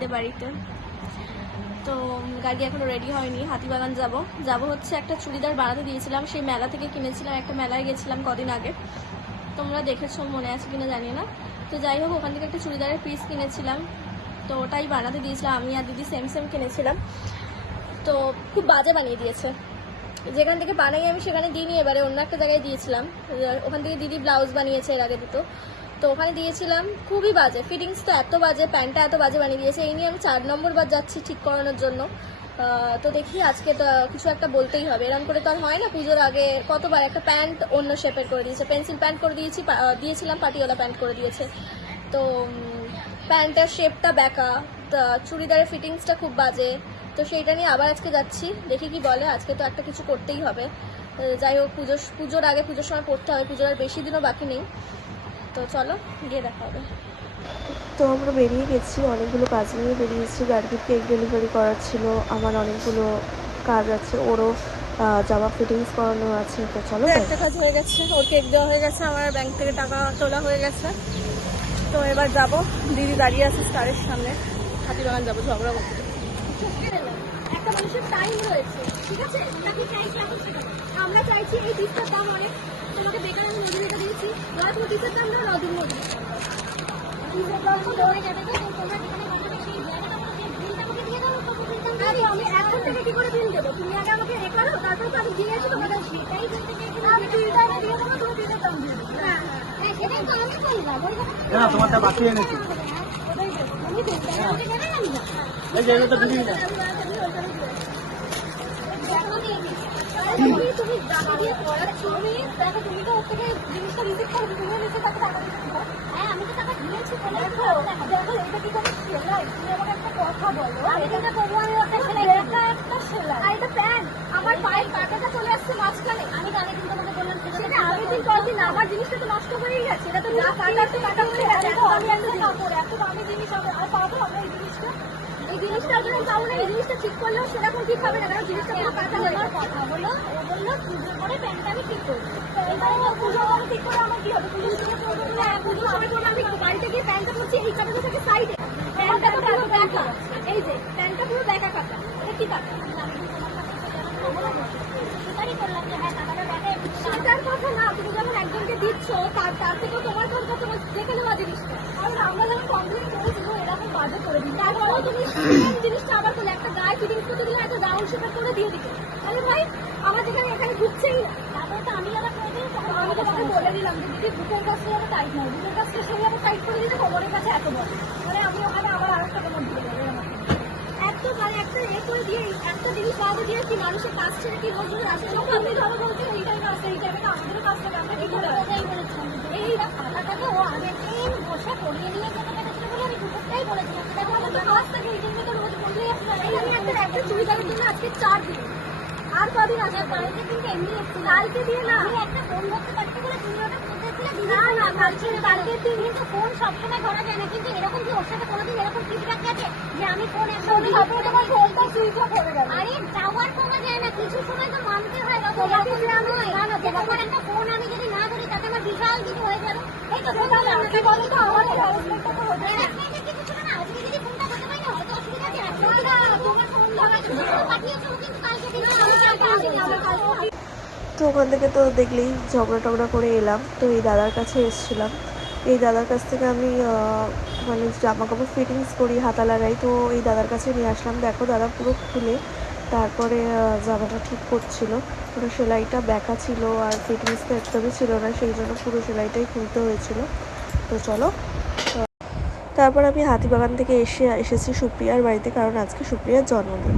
দিদিদের বাড়িতে। তো গাড়ি এখনো রেডি হয়নি, হাতিবাগান যাব হচ্ছে একটা চুড়িদার বানাতে দিয়েছিলাম, সেই মেলা থেকে কিনেছিলাম, একটা মেলায় গেছিলাম কদিন আগে, তোমরা দেখেছো মনে আছে কিনা জানি না। তো যাই হোক, ওখান থেকে একটা চুড়িদারের পিস কিনেছিলাম, তো ওটাই বানাতে দিয়েছিলাম, আমি আর দিদি সেম সেম কিনেছিলাম। তো খুব বাজে বানিয়ে দিয়েছে, যেখান থেকে বানাই আমি সেখানে দিইনি, এবারে অন্য একটা জায়গায় দিয়েছিলাম। ওখান থেকে দিদি ব্লাউজ বানিয়েছে এর আগে দুটো, তো ওখানে দিয়েছিলাম, খুবই বাজে ফিটিংসটা, এত বাজে, প্যান্টটা এত বাজে বানিয়ে দিয়েছে। এই নিয়ে আমি 4 নম্বর বার যাচ্ছি ঠিক করানোর জন্য। তো দেখি আজকে তো কিছু একটা বলতেই হবে, এরকম করে তো আর হয় না। পুজোর আগে কতবার একটা প্যান্ট অন্য শেপের করে দিয়েছে, পেন্সিল প্যান্ট করে দিয়েছিলাম পাটিওয়ালা প্যান্ট করে দিয়েছে। তো প্যান্টের শেপটা ব্যাকা, চুড়িদারের ফিটিংসটা খুব বাজে, তো সেইটা নিয়ে আবার আজকে যাচ্ছি, দেখি কি বলে। আজকে তো একটা কিছু করতেই হবে। যাই হোক, পুজোর আগে, পুজোর সময় করতে হবে, পুজোর আর বেশি দিনও বাকি নেই। তো চলো গিয়ে দেখা হবে। তো আমরা বেরিয়ে গেছি, অনেকগুলো কাজ নিয়ে বেরিয়েছি। গার্গির কেক ডেলিভারি করার ছিল, আমার অনেকগুলো কাজ আছে, ওরও জামা ফিটিংস করানো আছে। তো চলো, একটা কাজ হয়ে গেছে, ওর কেক দেওয়া হয়ে গেছে, আমার ব্যাংক থেকে টাকা তোলা হয়ে গেছে। তো এবার যাব, দিদি দাঁড়িয়ে আছে স্টারের সামনে, হাতিবাগান যাবো ঝগড়া করতে। একটা মানুষের টাইম রয়েছে, ঠিক আছে, আমরা চাইছি এই পিসটার দাম অনেক, তোমাকে বেকার আমি মজুরিটা দিয়েছি, ধরো তুমি পিসের দাম দাও, নদীর মজুরি পিসের দাম তো ধরে যাবে, তো তোমরা যেখানে বানাবে সেই জায়গাটা আমাকে বিলটা আমাকে দিয়ে দাও, তো বিলটা আমি এখন থেকে কি করে বিল দেবো? তুমি আগে আমাকে এ করো, তারপর তো আমি দিয়েছি তোমাদের, সেটাই বলতে চাইছি, আমি বিলটা আমি দিয়ে দেবো, তুমি বিলের দাম দিয়ে দেবো। হ্যাঁ হ্যাঁ, সেটাই তো আমি বললাম, না তোমারটা বাকি এনেছি, আমি বিলটা আমাকে দেবেন, আমি না এই যে এটা দিবি না। তুমি টাকা দিয়ে পড়াচ্ছ, দেখো তুমি তো ওর থেকে জিনিসটা রিসিভ করবে, তুমিও নিচে তাকে টাকা দিচ্ছি। হ্যাঁ, আমি তো টাকা দিয়েছি, দেখো দেখো এটা কি কোনো সেলাই? তুমি আমাকে একটা কথা বলো, আমি যেটা করবো আমি একটা সেলাই, একটা সেলাই, আর এটা প্যান্ট, আমার পায়ের কাটাটা চলে আসছে মাঝখানে, আমি তাহলে কিন্তু তোমাকে বললাম সেটা আমি দিন কদিন, আমার জিনিসটা তো নষ্ট হয়েই গেছে, এটা তো যা কাটা তো কাটা হয়ে গেছে, আমি একটা কাপড়, এত দামি জিনিস হবে, আর পাবো আমরা এই জিনিসটা? এই জিনিসটা যখন পাবো না, এই জিনিসটা ঠিক করলেও সেরকম ঠিক হবে না, কারণ জিনিসটা পুরো কাটা হয়ে আমার কথা হলো, ও বললো পুজোর পরে প্যান্টটা আমি ঠিক করবো। এবারে পুজোর পরে ঠিক করে আমার কি হবে? পুজোর সময় করবো না, পুজোর সময় করবো, আমি বাড়িতে গিয়ে প্যান্টটা করছি এই কাটাটা থেকে সাইডে, প্যান্টটা তো পুরো ব্যাকা, এই যে প্যান্টটা পুরো ব্যাকা কাটা, এটা কি কাটা? সেটার কথা না, তুমি যখন একজনকে দিচ্ছ তার থেকেও তোমার দরকার, তোমার দেখে নেওয়া জিনিসটা, কারণ আমরা যখন কমপ্লেন করেছি এরকম বাজে করে দিই, তারপরেও তুমি সেম জিনিসটা আবার করলে, একটা গায়ে ফিটিংস করতে দিলে একটা রাউন্ড সেটা করে দিয়ে দিতে, তাহলে ভাই আমার যেখানে এখানে ঢুকছেই না, তারপরে তো আমি আবার করে দিই, আমি তোমাকে বলে দিলাম যে দিদি বুকের কাছে আবার টাইট নয়, বুকের কাছে সেই আবার টাইট করে দিতে, কোমরের কাছে এত বড়, মানে আমি ওখানে আবার আর একটা কোমর দিতে পারবো আমাকে এত, মানে একটা করে দিয়ে একটা জিনিস বাদে দিয়ে কি মানুষের কাজ ছেড়ে কি মজুরি আসে? যখন আপনি ধরো বলছেন এইটাই কাজ, এই টাইমে আমাদেরও কাজ থাকে, আমরা কি করে কথাই বলেছিলাম, এই খাতাটাকে ও আগের দিন বসে পড়িয়ে নিয়ে যেতে পেরেছিল বলে আমি দুপুরটাই বলেছিলাম, দেখো আমাদের কাজ থাকে, এই টাইমে তো রোজ বললেই আমি একটা চুড়িদারের জন্য আজকে 4 দিন, আর কদিন আছে? কালকে কিন্তু এমনি এসেছিল, কালকে দিয়ে না, আমি একটা ফোন করতে পারতে বলে তুমি ওটা খুঁজেছিলে, না না কালকের দিন কিন্তু ফোন সবসময় ধরা যায় না, কিন্তু এরকম কি ওর সাথে কোনোদিন এরকম ফিডব্যাক গেছে যে আমি ফোন একটা তোমার ফোনটা সুইচ অফ হয়ে গেল? আরে টাওয়ার পাওয়া যায় না, কিছু সময় তো মানতে হয়, তোমাকে না না তোমার একটা ফোন আমি যদি না ধরি তাতে আমার বিশাল কিছু হয়ে যাবে, এই তো ফোনটা কি বলো তো, আমার হ্যারাসমেন্টটা তো হচ্ছে না, কিছু ছিল না, আজকে যদি ফোনটা করতে পারি না হয়তো অসুবিধা আছে, তোমার ফোন লাগাতে পাঠিয়েছো কিন্তু কালকে দিন আমি তো ওখান থেকে তো দেখলেই ঝগড়া টগড়া করে এলাম। তো এই দাদার কাছে এসেছিলাম, এই দাদার কাছ থেকে আমি মানে জামা কাপড় ফিটিংস করি, হাতা লাগাই, তো এই দাদার কাছে নিয়ে আসলাম। দেখো দাদা পুরো খুলে তারপরে জামাটা ঠিক করছিল, পুরো সেলাইটা ব্যাকা ছিল আর ফিটিংসটা একদমই ছিল না, সেই জন্য পুরো সেলাইটাই খুলতে হয়েছিল। তো চলো, তারপর আমি হাতিবাগান থেকে এসেছি সুপ্রিয়ার বাড়িতে, কারণ আজকে সুপ্রিয়ার জন্মদিন।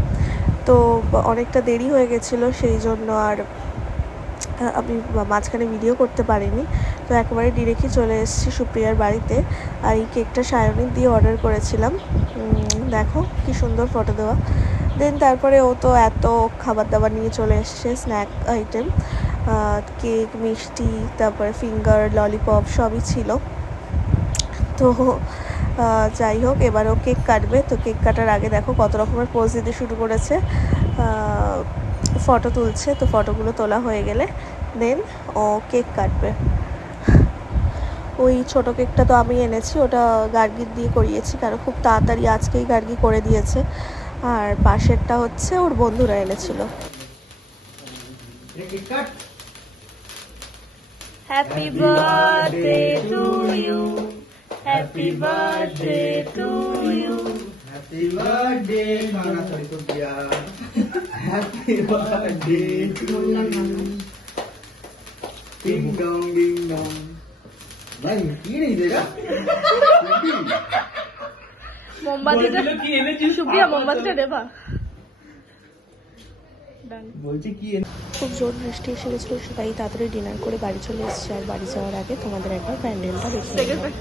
তো অনেকটা দেরি হয়ে গেছিলো, সেই জন্য আর আমি মাঝখানে ভিডিও করতে পারিনি। তো একেবারে ডিরেক্টলি চলে এসেছি সুপ্রিয়ার বাড়িতে। আর এই কেকটা সায়নী দিয়ে অর্ডার করেছিলাম, দেখো কি সুন্দর ফটো দেওয়া। দেন তারপরে ও তো এত খাবার দাবার নিয়ে চলে এসছে, স্ন্যাক আইটেম, কেক, মিষ্টি, তারপরে ফিঙ্গার, ললিপপ সবই ছিল। তো যাই হোক, এবারও কেক কাটবে। তো কেক কাটার আগে দেখো কত রকমের পোজ দিতে শুরু করেছে, ফটো তুলছে। তো ফটোগুলো তোলা হয়ে গেলে দেন ও কেক কাটবে। ওই ছোট কেকটা তো আমি এনেছি, ওটা গার্গির দিয়ে করিয়েছি, কারণ খুব তাড়াতাড়ি আজকেই গার্গি করে দিয়েছে। আর পাশেরটা হচ্ছে ওর বন্ধুরা এনেছিল। Happy birthday to you, happy birthday to you. Happy birthday, Nana Sarikutya. Happy birthday to you. Ding dong, ding dong. भाई ये नहीं देगा মোমবাতিটা সুপ্রিয়া, মোমবাতিটা দেবা। বলছি কি খুব জোর বৃষ্টি এসে গেছিলো, তাই তাড়াতাড়ি ডিনার করে বাড়ি চলে এসেছি। আর বাড়ি যাওয়ার আগে তোমাদের একবার প্যান্ডেলটা দেখিয়ে দিলাম।